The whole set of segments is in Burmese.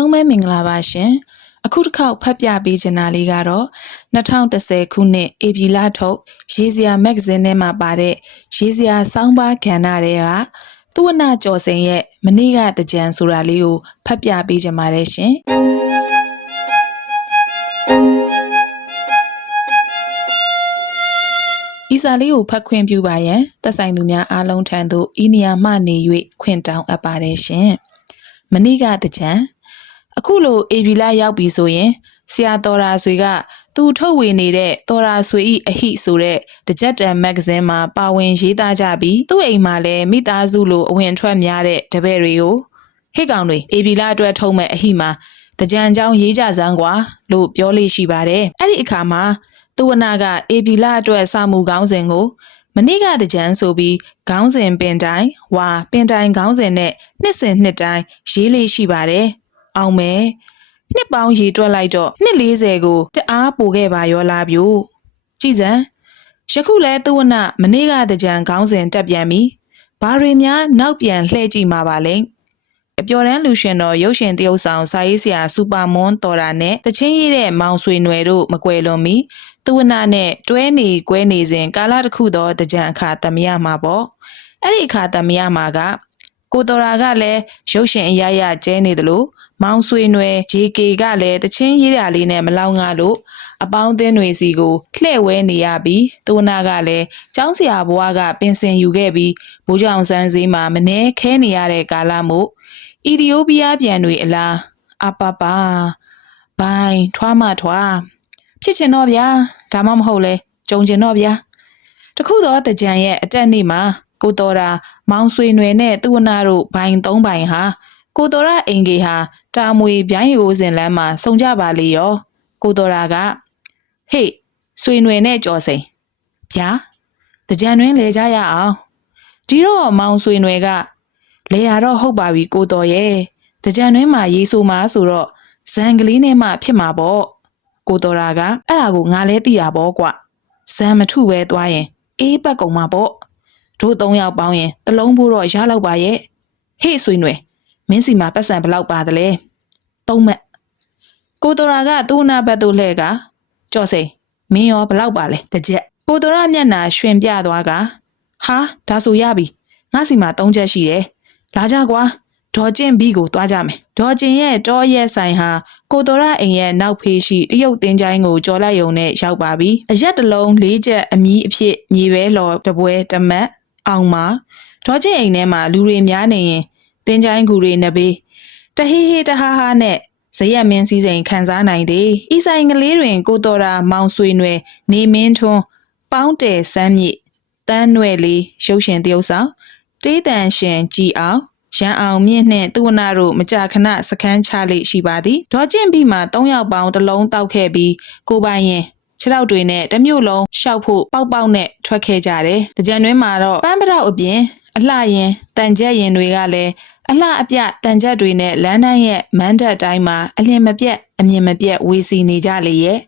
လုံးပဲမင်္ဂလာပါရှင်အခုတစ်ခေါက်ဖတ်ပြပေးချင်တာလေးကတော့2010ခုနှစ်ဧပြီလထုတ်ရေးစရာမဂ္ဂဇင်းထဲမှာပါတဲ့ရေးစရာစောင်းပါးကဏ္ဍတွေကသူဝနာကျော်စိန်ရဲ့မနေ့ကတကြံဆိုတာလေးကိုဖတ်ပြပေးချင်ပါတယ်ရှင်ဤစာလေးကိုဖတ်ခွင့်ပြုပါရန်သက်ဆိုင်သူများအားလုံးထံသို့ဤနေရာမှနေ၍ခွင့်တောင်းအပ်ပါတယ်ရှင်မနေ့ကတကြံ အခုလိုအေဘီလာရောက်ပြီဆိုရင်ဆရာတော်ရာဆွေကသူထုတ်ဝေနေတဲ့တော်ရာဆွေဤအဟိဆိုတဲ့တကြက်တန်မဂ္ဂဇင်းမှာပါဝင်ရေးသားကြပြီးသူ့အိမ်မှာလည်းမိသားစုလိုအဝင်ထွက်များတဲ့တပည့်တွေကိုဟေ့ကောင်တွေအေဘီလာအတွက်ထုတ်မဲ့အဟိမှာတကြံချောင်းရေးကြစမ်းကွာလို့ပြောလေးရှိပါတယ်အဲ့ဒီအခါမှာသူဝနာကအေဘီလာအတွက်စာမှုခေါင်းစဉ်ကိုမနေ့ကတကြံဆိုပြီးခေါင်းစဉ်ပင်တိုင်းဝါပင်တိုင်းခေါင်းစဉ်နဲ့နှစ်စဉ်နှစ်တိုင်းရေးလေးရှိပါတယ် အောင်မယ်နှစ်ပေါင်းရေတွက်လိုက်တော့နှစ်40ကိုတအားပိုခဲ့ပါရောလားပြို့ကြည်စံယခုလဲသူဝနမနေ့ကတကြံခေါင်းစဉ်တက်ပြန်ပြီဘာတွေများနောက်ပြန်လှည့်ကြည့်မှာပါလဲအပျော်တမ်းလူရှင်တော်ရုပ်ရှင်တရုပ်ဆောင်စာရေးဆရာစူပါမွန်တော်တာနဲ့တချင်းရေးတဲ့မောင်ဆွေနွယ်တို့မကွယ်လွန်မီသူဝနနဲ့တွဲနေကွဲနေစဉ်ကာလတစ်ခုသောတကြံအခါတမရမှာပေါ့အဲ့ဒီအခါတမရမှာက ကိုတော်ရာကလည်းရုပ်ရှင်အရရကျဲနေတယ်လို့မောင်ဆွေနွယ် JK ကလည်းတချင်းရေးတာလေးနဲ့မလောက်ငါလို့အပေါင်းအသင်းတွေစီကိုလှည့်ဝဲနေရပြီးသူနာကလည်းကျောင်းဆရာဘွားကပင်စင်ယူခဲ့ပြီးဘိုးကြောင်ဆန်းစည်းမှာမနှဲခဲနေရတဲ့ကာလမို့အီသီယိုးပီးယားပြန်တွေအလားအပပဘိုင်ထွားမထွားဖြစ်ချင်တော့ဗျာဒါမှမဟုတ်လဲကြုံချင်တော့ဗျာတခုတော့တကြံရဲ့အတက်နေ့မှာ ကိုတော်တာမောင်ဆွေနွယ်နဲ့သူ့အနာတို့ဘိုင်သုံးဘိုင်ဟာကိုတော်ရအင်ကေဟာတာမွေပြိုင်းရိုးစင်လမ်းမှာစုံကြပါလေရောကိုတော်ရာကဟေ့ဆွေနွယ်နဲ့ကြော်စိန်ဗျာတကြံတွင်လဲကြရအောင်ဒီတော့မောင်ဆွေနွယ်ကလဲရတော့ဟုတ်ပါပြီကိုတော်ရဲ့တကြံတွင်မှာရေးဆိုမှာဆိုတော့ဇန်ကလေးနဲ့မှဖြစ်မှာပေါ့ကိုတော်ရာကအဲ့ဒါကိုငါလဲသိတာပေါ့ကွဇန်မထုပဲသွားရင်အေးပတ်ကုန်မှာပေါ့ တို့၃ယောက်ပေါင်းရင်တလုံးဖို့တော့ရလောက်ပါရဲ့ဟေ့ဆွေနွယ်မင်းစီမှာပတ်စံဘလောက်ပါသလဲသုံးမက်ကိုတော်ရာကသူ့နာဘက်သို့လှည့်ကကြော့စိန်မင်းရောဘလောက်ပါလဲတစ်ချက်ကိုတော်ရမျက်နာရွှင်ပြသွားကဟာဒါဆိုရပြီငါစီမှာ၃ချက်ရှိတယ်လာကြကွာဒေါ်ကျင့်ဘီကိုတွားကြမယ်ဒေါ်ကျင်ရဲ့တောရဲ့ဆိုင်ဟာကိုတော်ရအိမ်ရဲ့နောက်ဖေးရှိတရုတ်တင်းချိုင်းကိုကြော်လိုက်ယုံနဲ့ရောက်ပါပြီအရက်တလုံး၄ချက်အမီးအဖြစ်မြေပဲလော်တပွဲတမတ် အောင်မဒေါ်ကျင့်အိမ်ထဲမှာလူတွေများနေရင်တင်းချိုင်းကူတွေနှစ်ဘေးတဟေးဟေးတဟားဟားနဲ့ဇရက်မင်းစည်းစိမ်ခန်းစားနိုင်သည်ဤဆိုင်ကလေးတွင် ကိုတော်တာမောင်ဆွေနွယ်နေမင်းထွန်းပေါင်းတယ်စမ်းမြစ်တန်းနွယ်လေးရုပ်ရှင်တရုပ်ဆောင်တေးတန်ရှင်ကြည်အောင်ရန်အောင်မြင့်နှင့်သူဝနာတို့မကြာခဏစခန်းချလေရှိပါသည်ဒေါ်ကျင့်ပြီးမှ၃ယောက်ပေါင်းတစ်လုံးတောက်ခဲ့ပြီးကိုပိုင်ရင် ခြေထောက်တွေနဲ့တမျိုးလုံးရှောက်ဖို့ပေါက်ပေါက်နဲ့ထွက်ခဲ့ကြတယ်။တကြံတွင်းမှာတော့ပန်းပရောက်အပြင်အလှရင်တန်ကြက်ရင်တွေကလည်းအလှအပြတန်ချက်တွေနဲ့လမ်းတိုင်းရဲ့မန်းတက်တိုင်းမှာအလင်းမပြတ်အမြင်မပြတ်ဝေစီနေကြလေရဲ့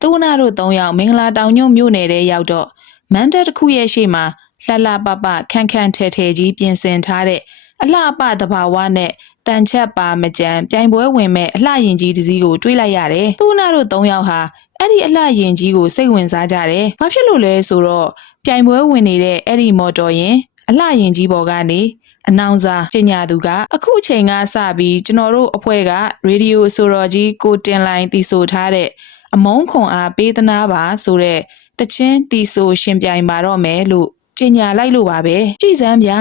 သူနာတို့၃ယောက်မင်္ဂလာတောင်ညွန့်မြို့နယ်ထဲရောက်တော့မန်းတက်တစ်ခုရဲ့ရှေ့မှာလှလှပပခန့်ခန့်ထဲထဲကြီးပြင်ဆင်ထားတဲ့အလှပတဘာဝနဲ့တန်ချက်ပါမကြံပြိုင်ပွဲဝင်မဲ့အလှရင်ကြီးတစ်စီးကိုတွေးလိုက်ရတယ်သူနာတို့၃ယောက်ဟာ အဲ့ဒီအလှရင်ကြီးကိုစိတ်ဝင်စားကြတယ်ဘာဖြစ်လို့လဲဆိုတော့ပြိုင်ပွဲဝင်နေတဲ့အဲ့ဒီမော်တော်ရင်အလှရင်ကြီးပေါ်ကနေအနောင်စာကျညာသူကအခုချိန်ကစပြီးကျွန်တော်တို့အဖွဲ့ကရေဒီယိုဆိုတော်ကြီးကိုတင်လိုင်းတီဆိုထားတဲ့အမုန်းခွန်အားပေးသနာပါဆိုတဲ့တချင်းတီဆိုရှင်ပြိုင်ပါတော့မယ်လို့ကျညာလိုက်လို့ပါပဲကြည်စမ်းဗျာ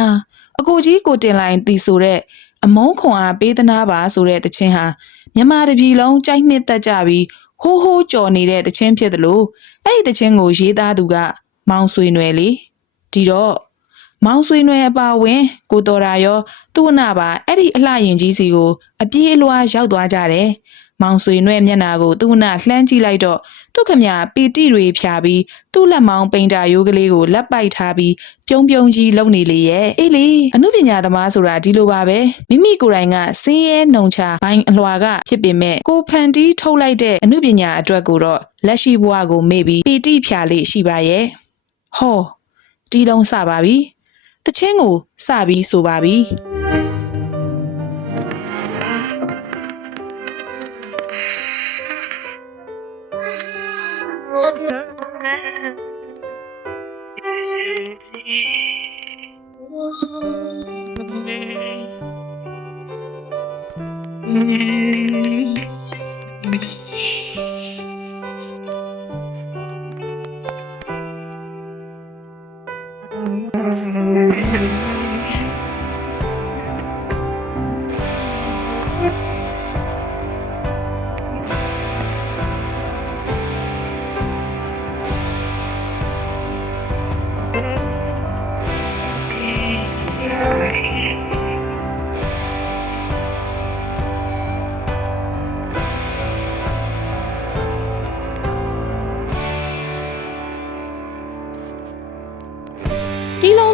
အကိုကြီးကိုတင်လိုင်းတီဆိုတဲ့အမုန်းခွန်အားပေးသနာပါဆိုတဲ့တချင်းဟာမြန်မာတပြည်လုံးကြိုက်နှစ်သက်ကြပြီး ဟိုးဟိုးကြော်နေတဲ့တချင်းဖြစ်တယ်လို့အဲ့ဒီတချင်းကိုရေးသားသူက မောင်ဆွေနွယ်လေဒီတော့မောင်ဆွေနွယ်အပါဝင် ကိုတော်ရာရော သူ့အနာပါအဲ့ဒီအလှရင်ကြီးစီကို အပြေးအလွှာရောက်သွားကြတယ်။မောင်ဆွေနွယ်မျက်နာကိုသူ့အနာလှမ်းကြည့်လိုက်တော့ သူ့ခမပီတိတွေဖြာပြီးသူ့လက်မောင်းပိန်တာရိုးကလေးကိုလက်ပိုက်ထားပြီးပြုံးပြုံးကြီးလုံနေလေရဲ့အေးလေအမှုပညာသမားဆိုတာဒီလိုပါပဲမိမိကိုယ်တိုင်ကစင်းရဲနှုံချဘိုင်းအလွှာကဖြစ်ပေမဲ့ကိုဖန်တီးထုတ်လိုက်တဲ့အမှုပညာအတွက်ကိုတော့လက်ရှိဘဝကိုမေ့ပြီးပီတိဖြာလေးရှိပါရဲ့ဟောတီးလုံးစပါပြီတချင်းကိုစပြီးဆိုပါပြီ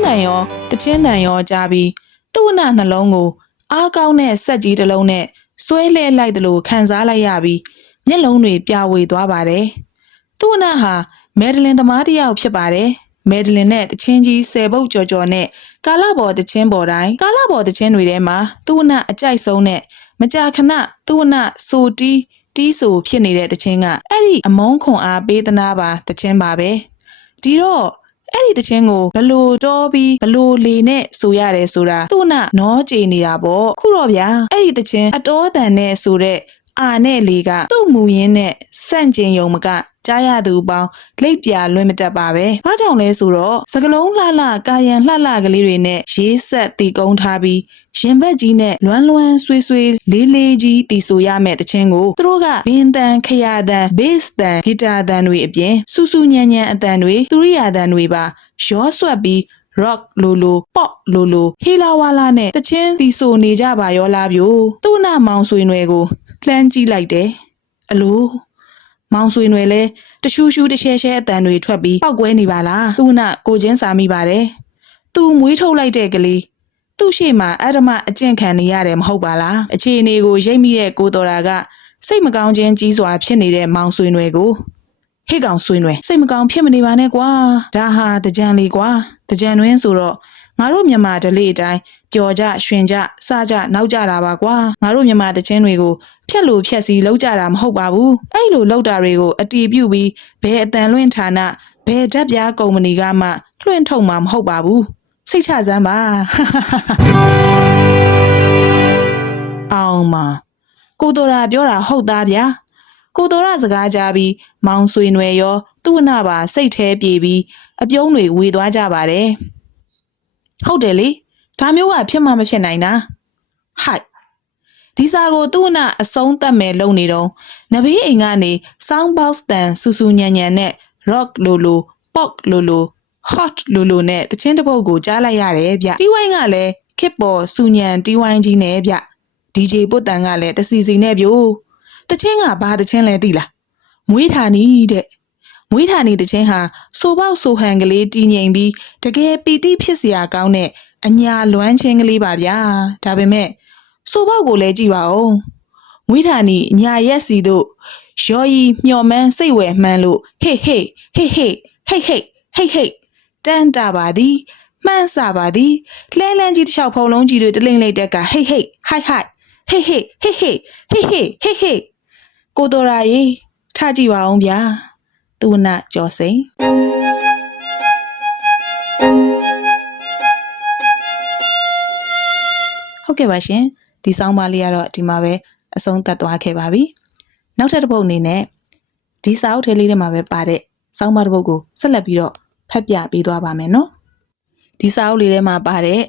တီးလုံးတန်ရောတချင်းတန်ရောကြားပြီးသူ့ဝနနှလုံးကို အားကောင်းတဲ့စက်ကြီးတစ်လုံးနဲ့ဆွဲလှဲလိုက်တယ်လို့ခံစားလိုက်ရပြီးမျက်လုံးတွေပြဝေသွားပါတယ်။သူ့ဝနဟာမယ်ဒလင်သမားတစ်ယောက်ဖြစ်ပါတယ်။မယ်ဒလင်နဲ့တချင်းကြီးဆယ်ပုတ်ကြော်ကြော်နဲ့ကာလဘော်တချင်းပေါ်တိုင်းကာလဘော်တချင်းတွေထဲမှာသူ့ဝနအကြိုက်ဆုံးနဲ့မကြာခဏသူ့ဝနဆိုတီးတီးဆိုဖြစ်နေတဲ့တချင်းကအဲ့ဒီအမုန်းခွန်အားပေးသနာပါတချင်းပါပဲ။ဒီတော့ အဲ့ဒီတခြင်းကိုဘလို့တော်ပြီးဘလို့လေနဲ့ဆိုရတယ်ဆိုတာသူ့နာနောကြည်နေတာပေါ့ခုတော့ဗျာအဲ့ဒီတခြင်းအတော်တန်နဲ့ဆိုတဲ့ အာနဲ့လေကသူ့မူရင်းနဲ့စန့်ကျင်ယုံမကကြားရသူပေါင်းလိပ်ပြလွှင့်မတတ်ပါပဲ။ဘာကြောင့်လဲဆိုတော့စကလုံးလှလှကာယံလှလှကလေးတွေနဲ့ရေးဆက်တီကုန်းထားပြီးရင်ဘက်ကြီးနဲ့လွမ်းလွမ်းဆွေးဆွေးလေးလေးကြီးတီဆိုရမယ့်တခြင်းကိုသူတို့ကဘင်းတန်ခရတန်ဘေ့စ်တန်ဂီတာတန်တွေအပြင်စူးစူးညံ့ညံ့အတန်တွေသူရိယာတန်တွေပါရောဆွတ်ပြီး rock လိုလို pop လိုလိုဟီလာဝါလာနဲ့တချင်းတီဆိုနေကြပါရောလားဗျို့သူ့နာမောင်ဆွေနွယ်ကိုလှမ်းကြည့်လိုက်တယ်အလိုမောင်ဆွေနွယ်လဲတရှူးရှူးတရှဲရှဲအတန်တွေထွက်ပြီးပောက်ကွဲနေပါလားသူ့နာကိုချင်းစာမိပါတယ်သူမွေးထုတ်လိုက်တဲ့ကလေးသူ့ရှေ့မှာအဓမ္မအကျင့်ခံနေရတယ်မဟုတ်ပါလားအခြေအနေကိုရိပ်မိတဲ့ကိုတော်တာကစိတ်မကောင်းခြင်းကြီးစွာဖြစ်နေတဲ့မောင်ဆွေနွယ်ကို ဟိတ်ကောင်ဆွေးနွယ်စိတ်မကောင်းဖြစ်မနေပါနဲ့ကွာဒါဟာတကြံလေးကွာတကြံတွင်းဆိုတော့ငါတို့မြန်မာဓလေ့အတိုင်းပျော်ကြရွှင်ကြစကြနောက်ကြတာပါကွာငါတို့မြန်မာတချင်းတွေကိုဖြက်လို့ဖြက်စီလောက်ကြတာမဟုတ်ပါဘူးအဲ့လိုလောက်တာတွေကိုအတီးပြုတ်ပြီးဘယ်အတန်လွင့်ဌာနဘယ်ဓာတ်ပြားကုမ္ပဏီကမှလွှင့်ထုတ်မှာမဟုတ်ပါဘူးစိတ်ချစမ်းပါအောင်မကိုတော်ရာပြောတာဟုတ်သားဗျာ ကိုတော်ရစကားကြားပြီးမောင်ဆွေနွယ်ရော သူ့အနာပါစိတ်แท้ပြေပြီးအပြုံးတွေဝေသွားကြပါတယ်ဟုတ်တယ်လေဒါမျိုးကဖြစ်မှမဖြစ်နိုင်တာဟိုက်ဒီစာကိုသူ့အနာအဆုံးသတ်မယ်လုပ်နေတော့နဘေးအိမ်ကနေ sound box တန်ဆူဆူညံညံနဲ့ rock လိုလို pop လိုလို hot လိုလိုနဲ့တချင်းတစ်ပုတ်ကိုကြားလိုက်ရတယ်ဗျတီဝိုင်းကလည်းခစ်ပေါ်စူညံတီဝိုင်းကြီးနဲ့ဗျ DJ ပုတ်တန်ကလည်းတစီစီနဲ့ဗျို့ တချင်းကဘာတချင်းလဲသိလားမွေးဌာနီတဲ့မွေးဌာနီတချင်းဟာဆိုပေါက်ဆိုဟန်ကလေးတီးငိမ်ပြီးတကယ်ပီတိဖြစ်စရာကောင်းတဲ့အညာလွမ်းချင်းကလေးပါဗျာဒါပေမဲ့ဆိုပေါက်ကိုလည်းကြည့်ပါဦးမွေးဌာနီအညာရက်စီတို့ရော်ရီမျော်မှန်းစိတ်ဝယ်မှန်းလို့ဟေ့ဟေ့ဟေ့ဟေ့ဟေ့ဟေ့ဟေ့ဟေ့တန်တာပါသည်မှန်းစာပါသည်လှဲလန်းကြီးတစ်လျှောက်ဖုံလုံးကြီးတွေတလိမ့်လိုက်တဲ့ကဟေ့ဟေ့ဟိုက်ဟိုက်ဟေ့ဟေ့ဟေ့ဟေ့ဟေ့ဟေ့ဟေ့ဟေ့ ကိုတော်ရာရေထကြည့်ပါအောင်ဗျာသူဝနကျော်စိန်ဟုတ်ကဲ့ပါရှင်ဒီဆောင်းပါးလေးကတော့ဒီမှာပဲအဆုံးသတ်သွားခဲ့ပါပြီနောက်ထပ်တစ်ပုဒ်အနေနဲ့ဒီစာအုပ်ထဲလေးထဲမှာပဲပါတဲ့ဆောင်းပါးတစ်ပုဒ်ကိုဆက်လက်ပြီးတော့ဖတ်ပြပေးသွားပါမယ်နော်ဒီစာအုပ်လေးထဲမှာပါတဲ့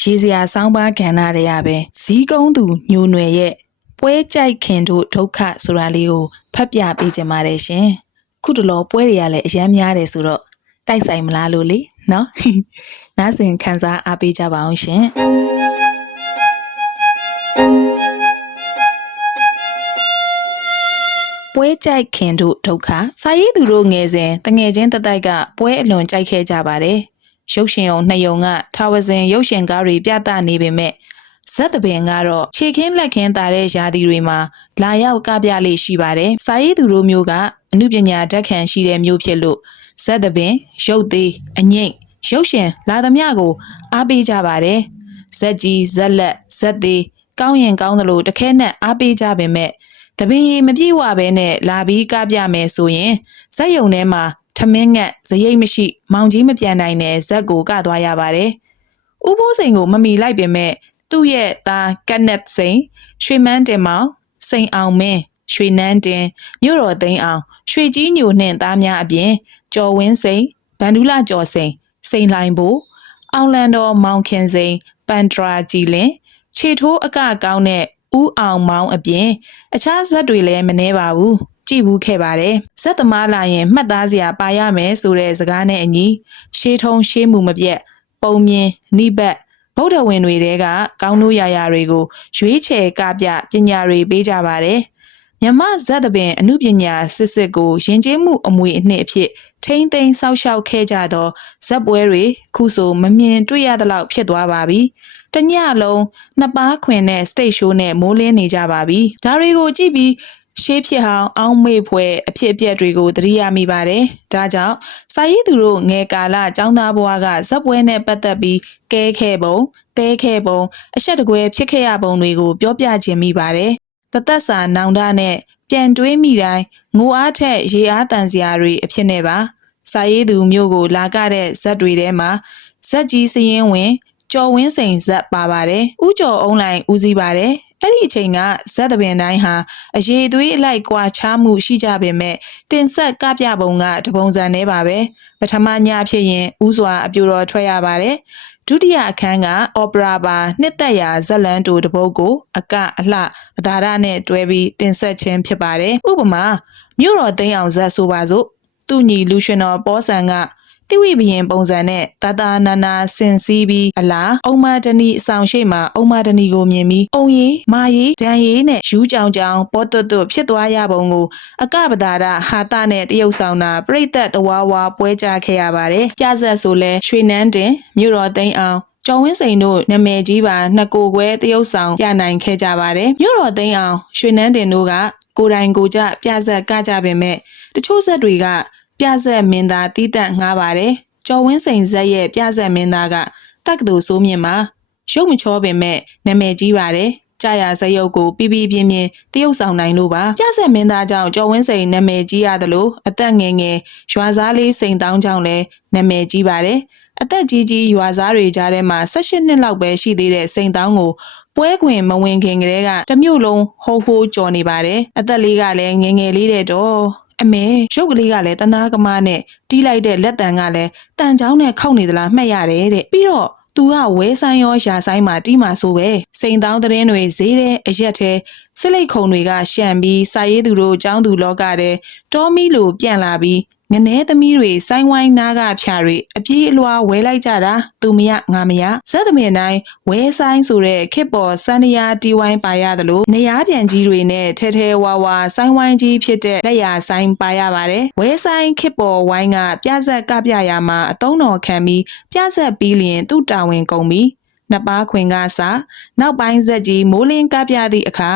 ရေစရာဆောင်းပါးကဏ္ဍတွေကပဲဇီးကုန်းသူညိုနွယ်ရဲ့ ပွဲကြိုက်ခင်တို့ဒုက္ခဆိုတာလေးကိုဖတ်ပြပေးကြပါတယ်ရှင်ခုတလောပွဲတွေကလည်းအများများတယ်ဆိုတော့တိုက်ဆိုင်မလားလို့လေနော်နားဆင်ခံစားအားပေးကြပါအောင်ရှင်ပွဲကြိုက်ခင်တို့ဒုက္ခစာရေးသူတို့ငယ်စဉ်တငယ်ချင်းတတိုက်ကပွဲအလွန်ကြိုက်ခဲ့ကြပါတယ်ရုပ်ရှင်အောင်နှစ်ယုံကထာဝစဉ်ရုပ်ရှင်ကားတွေပြသနေပေမဲ့ ဇက်တပင်ကတော့ခြေခင်းလက်ခင်းတာတဲ့ယာတီတွေမှာလာရောက်ကပြလေးရှိပါတယ်။စာရေးသူတို့မျိုးကအမှုပညာဓာတ်ခံရှိတဲ့မျိုးဖြစ်လို့ဇက်တပင်ရုပ်သေးအငိမ့်ရုပ်ရှင်လာသမျှကိုအားပေးကြပါတယ်။ဇက်ကြီးဇက်လက်ဇက်သေးကောင်းရင်ကောင်းသလိုတခဲနဲ့အားပေးကြပေမဲ့တပင်ရီမပြေဝပဲနဲ့လာပြီးကပြမယ်ဆိုရင်ဇက်ယုံထဲမှာထမင်းငတ်ဇရိတ်မရှိမောင်ကြီးမပြန်နိုင်တဲ့ဇက်ကိုကသွားရပါတယ်။ဦးဖိုးစိန်ကိုမမီလိုက်ပင်မဲ့ သူ့ရဲ့သားကက်နက်စိန်ရွှေမန်းတင်မောင်စိန်အောင်မင်းရွှေနန်းတင်မြို့တော်သိန်းအောင်ရွှေကြီးညိုနှင့်သားများအပြင်ကျော်ဝင်းစိန်ဗန္ဒူလာကျော်စိန်စိန်လှိုင်ဘိုအောင်လန်တော်မောင်ခင်စိန်ပန်ထရာကြည်လင်ခြေထိုးအကကောင်းတဲ့ဦးအောင်မောင်အပြင် အခြားဇက်တွေလည်းမနှဲပါဘူးကြည့်ဘူးခဲ့ပါတယ်ဇက်သမားလာရင်မှတ်သားစရာပါရမယ်ဆိုတဲ့စကားနဲ့အညီရှေးထုံးရှေးမှုမပြတ်ပုံမြင်နိဘတ် ဗုဒ္ဓဝင်တွေတဲကကောင်းတို့ရာရာတွေကိုရွေးချယ်ကပြပညာတွေပေးကြပါတယ်မြမဇက်သပင်အမှုပညာစစ်စစ်ကိုယဉ်ကျေးမှုအမွေအနှစ်အဖြစ်ထိမ့်သိမ်းဆောက်ရှောက်ခဲ့ကြသောဇက်ပွဲတွေခုဆိုမမြင်တွေ့ရသလောက်ဖြစ်သွားပါပြီ။တညလုံးနှစ်ပါးခွင်နဲ့စတိတ်ရှိုးနဲ့မိုးလင်းနေကြပါပြီ။ဒါတွေကိုကြည့်ပြီး ရှေးဖြစ်ဟောင်းအောင်းမေ့ဖွယ်အဖြစ်အပျက်တွေကိုသတိရမိပါတယ်။ဒါကြောင့်စာရေးသူတို့ငယ်ကာလចောင်းသားဘွားကဇက်ပွဲနဲ့ပတ်သက်ပြီးကဲခဲ့ပုံတဲခဲ့ပုံအဆက်တကွဲဖြစ်ခဲ့ရပုံတွေကိုပြောပြခြင်းမိပါတယ်။တသက်စာနောင်တနဲ့ပြန်တွေးမိတိုင်းငိုအားထက်ရေအားတန်စရာတွေအဖြစ်နဲ့ပါစာရေးသူမျိုးကိုလာကတဲ့ဇက်တွေထဲမှာဇက်ကြီးစရင်ဝင်ကျော်ဝင်းစိန်ဇက်ပါပါတယ်ဥကျော်အုံးလိုက်ဦးစီးပါတယ် အဲ့ဒီအချိန်ကဇက်တပင်တိုင်းဟာအရေးသွေးအလိုက်ကွာခြားမှုရှိကြပေမဲ့တင်ဆက်ကပြပုံကတပုံစံနဲ့ပါပဲပထမညဖြစ်ရင်ဥစွာအပြူတော်ထွက်ရပါတယ်ဒုတိယအခန်းကအော်ပရာပါနှစ်သက်ရာဇက်လန်တိုတပုတ်ကို အကအလှအသာရနဲ့တွဲပြီးတင်ဆက်ခြင်းဖြစ်ပါတယ်ဥပမာမြို့တော်သိန်းအောင်ဇက်ဆိုပါစို့သူ့ညီလူရှင်တော်ပေါဆန်က တိဝိဘရင်ပုံစံနဲ့တာတာနာနာဆင်စည်းပြီးအလားအုံမဒနီအဆောင်ရှိမှအုံမဒနီကိုမြင်ပြီးအုံရီမာရီဒန်ရီနဲ့ယူးကြောင်ကြောင်ပေါ်တွတ်တွတ်ဖြစ်သွားရပုံကိုအကပဒါဒဟာတာနဲ့တရုတ်ဆောင်တာပြိသက်တဝါဝါပွဲကြခဲ့ရပါတယ်။ကြဆက်ဆိုလဲရွှေနန်းတင်မြို့တော်သိန်းအောင်ကျော်ဝင်းစိန်တို့နာမည်ကြီးပါနှစ်ကိုခွဲတရုတ်ဆောင်ပြနိုင်ခဲ့ကြပါတယ်မြို့တော်သိန်းအောင်ရွှေနန်းတင်တို့ကကိုတိုင်ကိုကြပြဆက်ကကြပေမဲ့တချို့ဇက်တွေက ပြဆက်မင်းသားတီးတန့်ငှားပါတယ်ကျော်ဝင်းစိန်ဇက်ရဲ့ပြဆက်မင်းသားကတက္ကသိုလ်စိုးမြင့်မှာရုပ်မချောပေမဲ့နာမည်ကြီးပါတယ်ကြာရဇယုတ်ကိုပြပြပြင်းပြင်းတရုတ်ဆောင်နိုင်လို့ပါကြဆက်မင်းသားကြောင့်ကျော်ဝင်းစိန်နာမည်ကြီးရတယ်လို့အသက်ငယ်ငယ်ရွာသားလေးစိန်တောင်းကြောင့်လည်းနာမည်ကြီးပါတယ်အသက်ကြီးကြီးရွာသားတွေကြားထဲမှာ18နှစ်လောက်ပဲရှိသေးတဲ့စိန်တောင်းကိုပွဲခွင်မဝင်ခင်ကတည်းကတမျိုးလုံးဟိုးဟိုးကြော်နေပါတယ်အသက်လေးကလည်းငယ်ငယ်လေးတဲ့တော့ အမေရုပ်ကလေးကလည်းတနာကမနဲ့တီးလိုက်တဲ့လက်တံကလည်းတန်ချောင်းနဲ့ခောက်နေသလားမှတ်ရတယ်တဲ့ပြီးတော့သူကဝဲဆိုင်ရောရှာဆိုင်မှာတီးမှာဆိုပဲစိန်တောင်းသတင်းတွေဈေးတဲ့အရက်ထဲစစ်လိတ်ခုံတွေကရှံပြီးစာရေးသူတို့ចောင်းသူလောကတဲ့တောမီလိုပြန့်လာပြီး ငနဲသမီးတွေစိုင်းဝိုင်းနားကဖြာတွေအပြေးအလွှာဝဲလိုက်ကြတာသူမရငါမရဇက်သမင်တိုင်းဝဲဆိုင်ဆိုတဲ့ခစ်ပေါ်စန္ဒယာတီဝိုင်းပါရတယ်လို့နေရပြန်ကြီးတွေနဲ့ထဲထဲဝါဝါစိုင်းဝိုင်းကြီးဖြစ်တဲ့လက်ရာဆိုင်ပါရပါတယ်ဝဲဆိုင်ခစ်ပေါ်ဝိုင်းကပြဇက်ကပြရမှာအတုံးတော်ခံပြီးပြဇက်ပြီးလျင်သူ့တာဝန်ကုန်ပြီး နှစ်ပါးခွင်ကစားနောက်ပိုင်းဆက်ကြီးမိုးလင်းကပြသည့်အခါ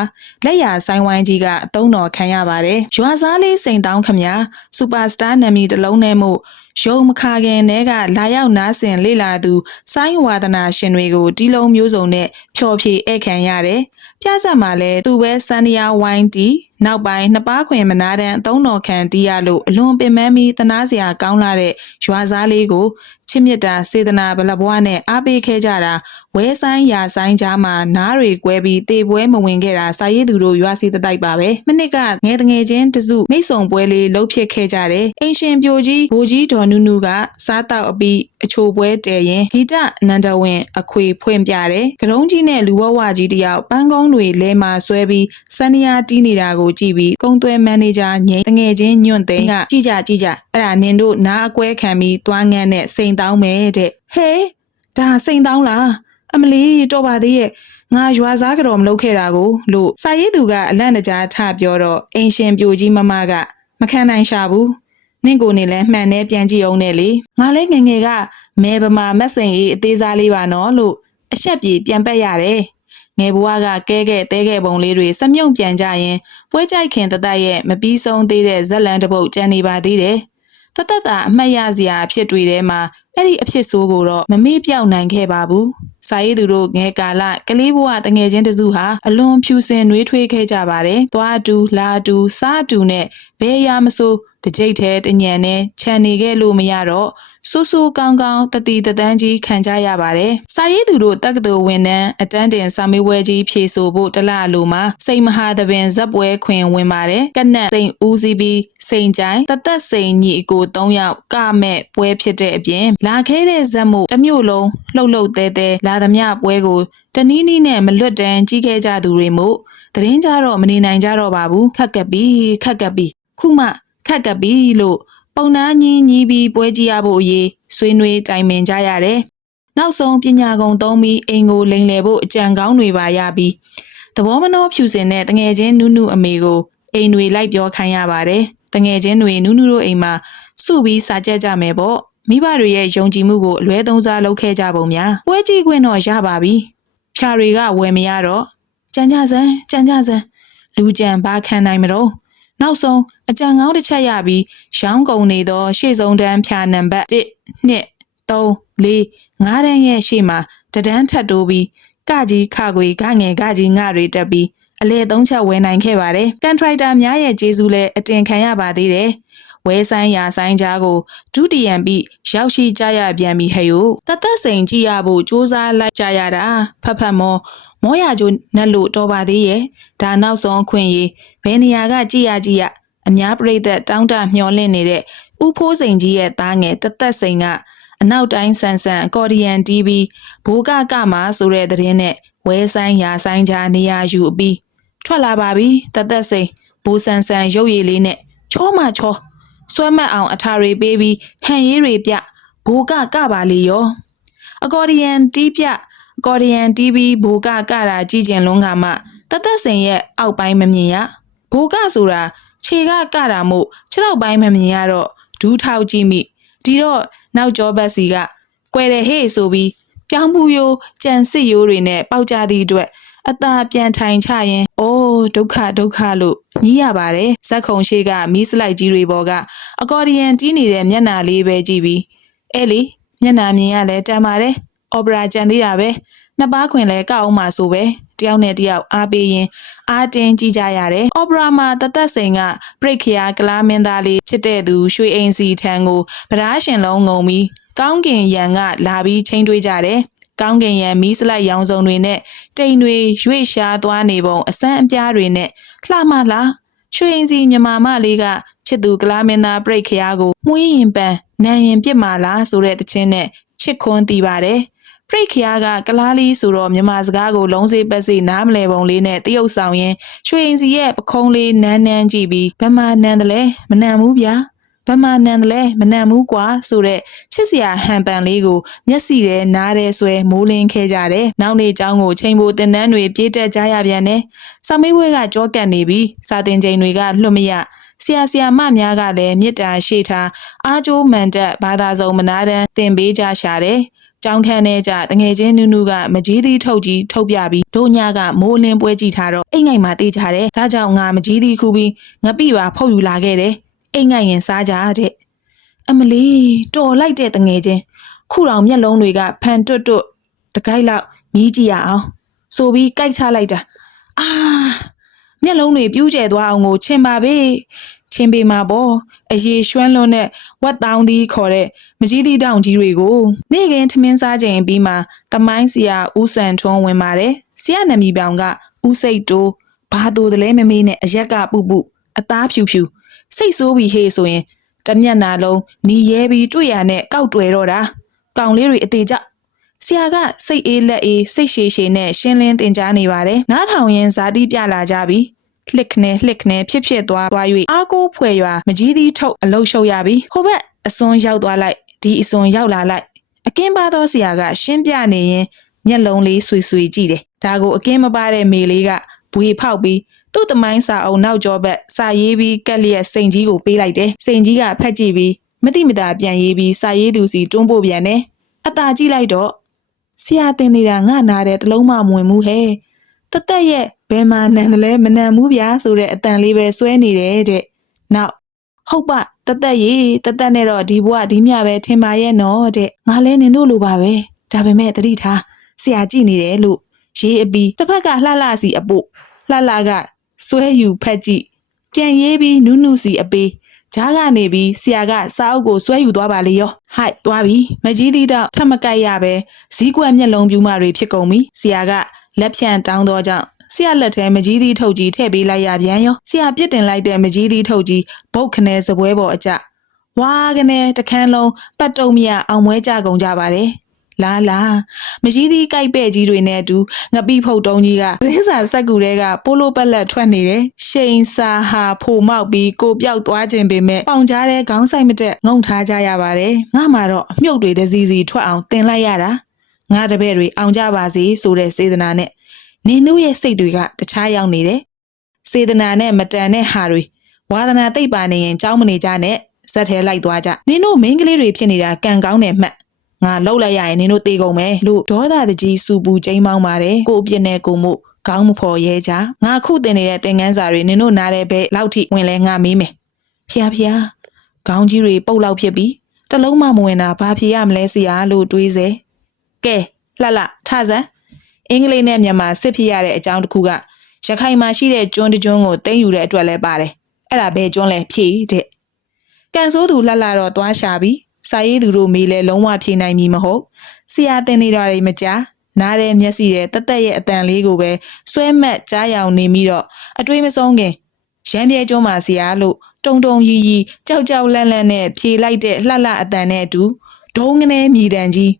လက်ရဆိုင်ဝိုင်းကြီးကအသုံးတော်ခံရပါတယ်။ရွာစားလေးစိန်တောင်းခမညာစူပါစတာနာမည်တစ်လုံးနဲ့မို့ရုံမခါခင်တဲကလာရောက်နားဆင်လေ့လာသူ စိုင်းဝါဒနာရှင်တွေကိုတီလုံးမျိုးစုံနဲ့ဖျော်ဖြေဧခံရတယ်။ပြဆက်မှာလဲသူပဲစန္ဒယာဝိုင်းတီနောက်ပိုင်းနှစ်ပါးခွင်မနာတန်အသုံးတော်ခံတီးရလို့အလွန်ပင်ပန်းပြီးတနာစရာကောင်းလာတဲ့ရွာစားလေးကိုချစ်မြတ်တာစေတနာဗလဘွားနဲ့အားပေးခဲ့ကြတာဝဲဆိုင်ရာဆိုင်ကြားမှာနားတွေကွဲပြီးတေပွဲမဝင်ခဲ့တာစာရေးသူတို့ရွာစီတတိုက်ပါပဲမနစ်ကငယ်တငယ်ချင်းတစုမိတ်ဆုံပွဲလေးလှုပ်ဖြစ်ခဲ့ကြတယ်အင်ရှင်ပြိုကြီးဘိုးကြီးဒေါ်နုနုကစားတောက်အပြီးအချိုပွဲတည်ရင်ဂီတအနန္တဝင်းအခွေဖွင့်ပြတယ်ကရုံးကြီးနဲ့လူဘဝကြီးတယောက်ပန်းကုန်းတွေလဲမှာဆွဲပြီးစန္ဒယာတီးနေတာကိုကြည့်ပြီးကုန်းသွဲမန်နေဂျာငိမ့်တငယ်ချင်းညွန့်သိန်းကကြည့်ကြကြည့်ကြအဲ့ဒါနင်တို့နားအကွဲခံပြီးတွားငန်းနဲ့စိန်တောင်းမယ်တဲ့ဟဲဒါစိန်တောင်းလားအမလီတော့ပါသေးရဲ့ငါရွာစားကြတော်မလုပ်ခဲ့တာကိုလို့စာရေးသူကအလန့်တကြားထပြောတော့အင်ရှင်ပြိုကြီးမမကမခံနိုင်ရှာဘူးနင့်ကိုနေလဲမှန်နေပြန်ကြည့်အောင်နဲ့လေငါလဲငငယ်ကမဲပမာမက်စိန်အေးအသေးစားလေးပါနော်လို့အဆက်ပြေပြန်ပက်ရတယ် ငယ်ဘဝကကဲခဲ့တဲခဲ့ပုံလေးတွေစမြုံပြန်ကြရင်ပွဲကြိုက်ခင်တတရဲ့မပြီးဆုံးသေးတဲ့ဇက်လန်တစ်ပုတ်ကျန်နေပါသေးတယ်တသက်တာအမှတ်ရစရာအဖြစ်တွေထဲမှာအဲ့ဒီအဖြစ်ဆိုးကိုတော့မမေ့ပြောက်နိုင်ခဲ့ပါဘူးစာရေးသူတို့ငယ်ကာလကလေးဘဝတငယ်ချင်းတစုဟာအလွန်ဖြူစင်နှွေးထွေးခဲ့ကြပါတယ်သွားတူလာတူစားတူနဲ့ဘယ်ရာမဆိုတစ်ကြိတ်ထဲတညံနဲ့ခြံနေခဲ့လို့မရတော့ ဆူဆူကောင်းကောင်းတတိတတန်းကြီးခံကြရပါတယ်။စာရေးသူတို့တက္ကသိုလ်ဝင်နှန်းအတန်းတင်စာမေးပွဲကြီးဖြေဆိုဖို့တလအလိုမှာစိန်မဟာသဘင်ဇက်ပွဲခွင်ဝင်ပါတယ်။ကနက်စိန်ဦးစီးပြီးစိန်ကြိုင်တသက်စိန်ညီအကို၃ယောက်ကမဲ့ပွဲဖြစ်တဲ့အပြင်လာခဲတဲ့ဇက်မှုတစ်မျိုးလုံးလှုပ်လှုပ်သေးသေးလာသမျှပွဲကိုတနည်းနည်းနဲ့မလွတ်တမ်းကြီးခဲ့ကြသူတွေမို့တရင်ကြတော့မနေနိုင်ကြတော့ပါဘူးခက်ကပ်ပြီးခက်ကပ်ပြီးခုမှခက်ကပ်ပြီးလို့ ပုံနာညီညီပြီးပွဲကြည့်ရဖို့အရေးဆွေးနွေးတိုင်ပင်ကြရတယ်။နောက်ဆုံးပညာကုံသုံးပြီးအိမ်ကိုလိမ်လည်ဖို့အကြံကောင်းတွေပါရပြီးသဘောမနှောဖြူစင်တဲ့တငယ်ချင်းနုနုအမေကိုအိမ်တွေလိုက်ပြောခိုင်းရပါတယ်။တငယ်ချင်းတွေနုနုတို့အိမ်မှာစုပြီးစာကြက်ကြမယ်ပေါ့။မိဘတွေရဲ့ယုံကြည်မှုကိုအလွဲသုံးစားလုပ်ခဲ့ကြပုံများ။ပွဲကြည့်ခွင့်တော့ရပါပြီ။ဖြာတွေကဝယ်မရတော့ကြံကြစမ်းကြံကြစမ်းလူကြံဘာခံနိုင်မတော့ နောက်ဆုံးအကြံကောင်းတစ်ချက်ရပြီးရောင်းကုန်နေသော ရှေ့ဆုံးတန်းဖြာနံပါတ်1 2 3 4 5တန်းရဲ့ရှေ့မှာတဒန်းထပ်တိုးပြီးကကြီးခခွေကငယ်ကကြီးငါတွေတက်ပြီးအလဲသုံးချက်ဝယ်နိုင်ခဲ့ပါတယ်။ကန်ထရိုက်တာများရဲ့ကျေးဇူးလည်းအတင်ခံရပါသေးတယ်။ဝဲဆိုင်ရာဆိုင်ကြားကိုဒုတိယံပြီးရောက်ရှိကြရပြန်ပြီဟဲ့ယောတသက်စိန်ကြည့်ရဖို့စူးစမ်းလိုက်ကြရတာဖတ်ဖတ်မောမောရကျိုးနဲ့လို့တော်ပါသေးရဲ့ဒါနောက်ဆုံးအခွင့်ရေးဘ ယ်နေရာကကြည်ရကြည်ရအများပြိသက်တောင်းတမျှော်လင့်နေတဲ့ဥဖိုးစိန်ကြီးရဲ့သားငယ်တသက်စိန်ကအနောက်တိုင်းဆန်ဆန်အကော်ဒီယန်တီးပြီးဘိုးကကမှာဆိုတဲ့သတင်းနဲ့ဝဲဆိုင်ရာဆိုင်ကြားနေရာယူပြီးထွက်လာပါပြီတသက်စိန်ဘိုးဆန်ဆန်ရုပ်ရည်လေးနဲ့ချောမချောဆွဲမက်အောင်အထာတွေပေးပြီးဟန်ရေးတွေပြဘိုးကကပါလေရောအကော်ဒီယန်တီးပြအကော်ဒီယန်တီးပြီးဘိုးကကတာကြည်ကျင်လွန်းကမှတသက်စိန်ရဲ့အောက်ပိုင်းမမြင်ရ ဘိုးကဆိုတာခြေကကတာမို့ခြေထောက်ပိုင်းမမြင်ရတော့ဒူးထောက်ကြည့်မိဒီတော့နောက်ကျောဘက်စီကကွယ်တယ်ဟေ့ဆိုပြီးပြောင်းမှုရိုးကြံစစ်ရိုးတွေနဲ့ပေါက်ကြသည့်အတွက်အသာပြန်ထိုင်ချရင်အိုးဒုက္ခဒုက္ခလို့ညီးရပါတယ်ဇက်ခုံရှိကမီးစလိုက်ကြီးတွေပေါ်ကအကော်ဒီယန်တီးနေတဲ့မျက်နှာလေးပဲကြည့်ပြီးအဲလေမျက်နှာမြင်ရလဲတန်ပါတယ်အော်ပရာကြံသေးတာပဲနှစ်ပါးခွင်လဲကောက်အောင်မှဆိုပဲ တယောက်နဲ့တယောက်အားပေးရင်အားတင်းကြည့်ကြရတယ်။အော်ပရာမှာတသက်စိန်ကပရိတ်ခရာကလားမင်းသားလေးချစ်တဲ့သူရွှေအိမ်စီထံကိုဗရာရှင်လုံးငုံပြီးကောင်းကင်ရန်ကလာပြီးချိန်တွေးကြတယ်။ကောင်းကင်ရန်မီးစလိုက်ရောင်စုံတွေနဲ့တိမ်တွေရွေ့ရှားသွားနေပုံအစမ်းအပြားတွေနဲ့လှမလားရွှေအိမ်စီမြမမလေးကချစ်သူကလားမင်းသားပရိတ်ခရာကိုမှုရင်ပန်နန်ရင်ပြစ်မာလားဆိုတဲ့တခြင်းနဲ့ချစ်ခွန်းတီးပါတယ်။ ဖရိတ်ခရကကလားလီဆိုတော့မြန်မာစကားကိုလုံးစေးပတ်စေးနားမလဲပုံလေးနဲ့တရုတ်ဆောင်ရင်ရွှေရင်စီရဲ့ပခုံးလေးနန်းနန်းကြည့်ပြီးဗမာနန်းတယ်လဲမနန်းဘူးဗျာဗမာနန်းတယ်လဲမနန်းဘူးကွာဆိုတဲ့ချစ်စရာဟန်ပန်လေးကိုမျက်စီထဲနားထဲဆွဲမိုးလင်းခဲ့ကြတယ်။နောက်နေ့ကျောင်းကိုချိန်ဖို့တင်တန်းတွေပြေးတက်ကြရပြန်တယ်။စာမေးပွဲကကြောကန့်နေပြီးစာတင်ချိန်တွေကလွတ်မရဆရာဆရာမများကလည်းမေတ္တာရှိထားအာကျိုးမန်တက်ဘာသာစုံမနာတန်းသင်ပေးကြရှာတယ်။ ကြောင်းခန်းထဲကြတငယ်ချင်းနူးနူးကမကြီးသီးထုတ်ကြီးထုတ်ပြပြီးတို့ညကမိုးလင်းပွဲကြည့်ထားတော့အိမ်ငိုင်မှာတေးကြတယ်ဒါကြောင့်ငါမကြီးသီးခူပြီးငပိပါဖုတ်ယူလာခဲ့တယ်အိမ်ငိုင်ရင်စားကြတဲ့အမလီတော်လိုက်တဲ့တငယ်ချင်းခုတောင်မျက်လုံးတွေကဖန်တွတ်တွတ်တကိုက်လောက်မြည်ကြည့်ရအောင်ဆိုပြီးကြိုက်ချလိုက်တာအာမျက်လုံးတွေပြူးကျဲသွားအောင်ကိုချင်ပါပဲချင်းပေမှာပေါ့ အရေးရွှမ်းလွန်းတဲ့ဝက်တောင်းသီးခေါ်တဲ့မကြီးသီးတောင်ကြီးတွေကိုနေ့ကင်းထမင်းစားချိန်ပြီးမှတမိုင်းဆရာဦးစံထွန်းဝင်ပါတယ်ဆရာနမီပောင်ကဦးစိတ်တိုးဘာတူတလဲမမေးနဲ့အရက်ကပုပုအသားဖြူဖြူစိတ်ဆိုးပြီးဟေးဆိုရင်တမျက်နာလုံးညီရဲပြီးတွေ့ရနဲ့ကောက်တွယ်တော့တာကောင်လေးတွေအသေးကြောက်ဆရာကစိတ်အေးလက်အေးစိတ်ရှည်ရှည်နဲ့ရှင်းလင်းတင် जा နေပါတယ်နားထောင်ရင်ဇာတိပြလာကြပြီ လှစ်ခနဲလှစ်ခနဲဖြစ်ဖြစ်သွားသွား၍အာကိုဖွယ်ရွာမကြီးသီးထုတ်အလုတ်ရှုပ်ရပြီဟိုဘက်အစွန်းရောက်သွားလိုက်ဒီအစွန်းရောက်လာလိုက်အကင်းပါသောဆရာက ရှင်းပြနေရင်မျက်လုံးလေးဆွေဆွေကြည့်တယ်ဒါကိုအကင်းမပါတဲ့မေလေးကဘွေဖောက်ပြီးသူ့တမိုင်းစာအုပ်နောက်ကျောဘက်စာရေးပြီးကက်လျက်စိန်ကြီးကိုပေးလိုက်တယ်စိန်ကြီးကဖက်ကြည့်ပြီးမတိမတာပြန်ရေးပြီးစာရေးသူစီတွန်းပို့ပြန်တယ်အตาကြည့်လိုက်တော့ဆရာတင်နေတာငါနာတဲ့တလုံးမမဝင်ဘူးဟဲ့ တသက်ရဲ့ဘယ်မှာနန်တယ်လဲမနန်ဘူးဗျာဆိုတဲ့အတန်လေးပဲစွဲနေတယ်တဲ့နောက်ဟုတ်ပါတသက်ရေတသက်နဲ့တော့ဒီဘဝဒီမြပဲထင်ပါရဲ့နော်တဲ့ငါလဲနင်တို့လိုပါပဲဒါပေမဲ့တတိထားဆရာကြည့်နေတယ်လို့ရေးအပြီးတစ်ဖက်ကလှလှစီအပို့လှလှကစွဲယူဖက်ကြည့်ပြန်ရေးပြီးနုနုစီအပေးဂျားကနေပြီးဆရာကစာအုပ်ကိုစွဲယူသွားပါလေရောဟိုက်သွားပြီမကြီးသီးတော့ထပ်မကိုက်ရပဲဇီးကွက်မျက်လုံးပြူမတွေဖြစ်ကုန်ပြီဆရာက လက်ဖြန့်တောင်းတော့ကြောင့်ဆရာလက်ထဲမကြီးသီးထုတ်ကြီးထည့်ပေးလိုက်ရပြန်ရောဆရာပြစ်တင်လိုက်တဲ့မကြီးသီးထုတ်ကြီးဘုတ်ခနဲစပွဲပေါ်အကြဝါကနေတခန်းလုံးပတ်တုံမြအောင်မွဲကြကုန်ကြပါတယ်လာလာမကြီးသီးကြိုက်ပဲ့ကြီးတွေနဲ့အတူငပိဖုတ်တုံးကြီးကရင်းစာစက်ကူတွေကပိုလိုပက်လက်ထွက်နေတယ်ရှိန်စာဟာဖိုမောက်ပြီးကိုပြောက်သွားခြင်းပေမဲ့ပေါင်ကြားတဲ့ခေါင်းဆိုင်မတက်ငုံထားကြရပါတယ်ငါမှတော့အမြုပ်တွေတစ်စီစီထွက်အောင်တင်လိုက်ရတာ ငါတပည့်တွေအောင်ကြပါစေဆိုတဲ့စေတနာနဲ့နင်တို့ရဲ့စိတ်တွေကတခြားရောက်နေတယ်စေတနာနဲ့မတန်တဲ့ဟာတွေဝါသနာတိတ်ပါနေရင်ကြောင်းမနေကြနဲ့ဇက်ထဲလိုက်သွားကြနင်တို့မိန်းကလေးတွေဖြစ်နေတာကံကောင်းတယ်မှတ်ငါလှုပ်လိုက်ရရင်နင်တို့တေကုန်မယ်လို့ဒေါသတကြီးစူပူကျိမ်းမောင်းပါတယ်ကိုအပြစ်နဲ့ကိုမှုကောင်းမဖော်ရဲကြငါခုတင်နေတဲ့သင်ငန်းစာတွေနင်တို့နားတဲ့ဘဲလောက်ထိဝင်လဲငါမေးမယ်ဖျားဖျားခေါင်းကြီးတွေပုတ်လောက်ဖြစ်ပြီးတလုံးမှမဝင်တာဘာဖြစ်ရမလဲဆရာလို့တွေးစေ ကဲလှလှထစမ်းအင်္ဂလိပ်နဲ့မြန်မာစစ်ဖြစ်ရတဲ့အကြောင်းတစ်ခုကရခိုင်မှာရှိတဲ့ကျွန်းတစ်ကျွန်းကိုတင်းယူတဲ့အတွက်လဲပါတယ်အဲ့ဒါဘယ်ကျွန်းလဲဖြည့်တဲ့ကန်ဆိုးသူလှလှတော့သွားရှာပြီးစာရေးသူတို့မေးလဲလုံးဝဖြေနိုင်မည်မဟုတ်ဆရာတင်နေတာတွေမကြားနားတဲ့မျက်စိရဲ့တက်တက်ရဲ့အတန်လေးကိုပဲစွဲမက်ကြားရောင်နေပြီးတော့အတွေးမဆုံးခင်ရမ်းပြဲကျွန်းမှာဆရာလို့တုံတုံရီရီကြောက်ကြောက်လန့်လန့်နဲ့ဖြေလိုက်တဲ့လှလှအတန်နဲ့အတူဒုံငနေမြည်တန်ကြီး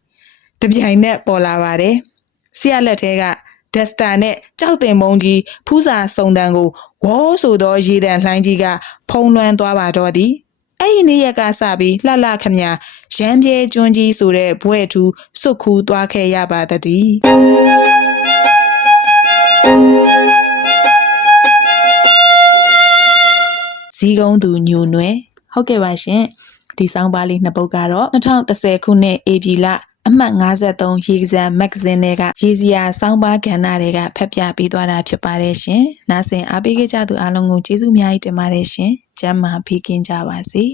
တပြိုင်နက်ပေါ်လာပါတယ်ဆရာလက်ထဲကဒက်စတာနဲ့ကြောက်တင်မုံကြီးဖူးစာစုံတန်ကိုဝေါဆိုသောရေတံလှိုင်းကြီးကဖုံးလွှမ်းသွားပါတော့သည်အဲ့ဒီနေ့ရက်ကစပြီးလှလှခမညာရမ်းပြဲကျွန်းကြီးဆိုတဲ့ဘွဲ့ထူးစွတ်ခူးသွားခဲ့ရပါတည်းဇီးကုန်းသူညိုနွယ်ဟုတ်ကဲ့ပါရှင်ဒီဆောင်ပါလေးနှစ်ပုဒ်ကတော့2010ခုနှစ်ဧပြီလ အမှတ်53ရေကစားမဂ္ဂဇင်းတွေကရေစီယာစောင်းပါကဏ္ဍတွေကဖက်ပြပေးသွားတာဖြစ်ပါတယ်ရှင်။နားဆင်အားပေးခဲ့ကြသူအားလုံးကိုကျေးဇူးအများကြီးတင်ပါတယ်ရှင်။ကျမ်းမာဖေးကင်းကြပါစေ။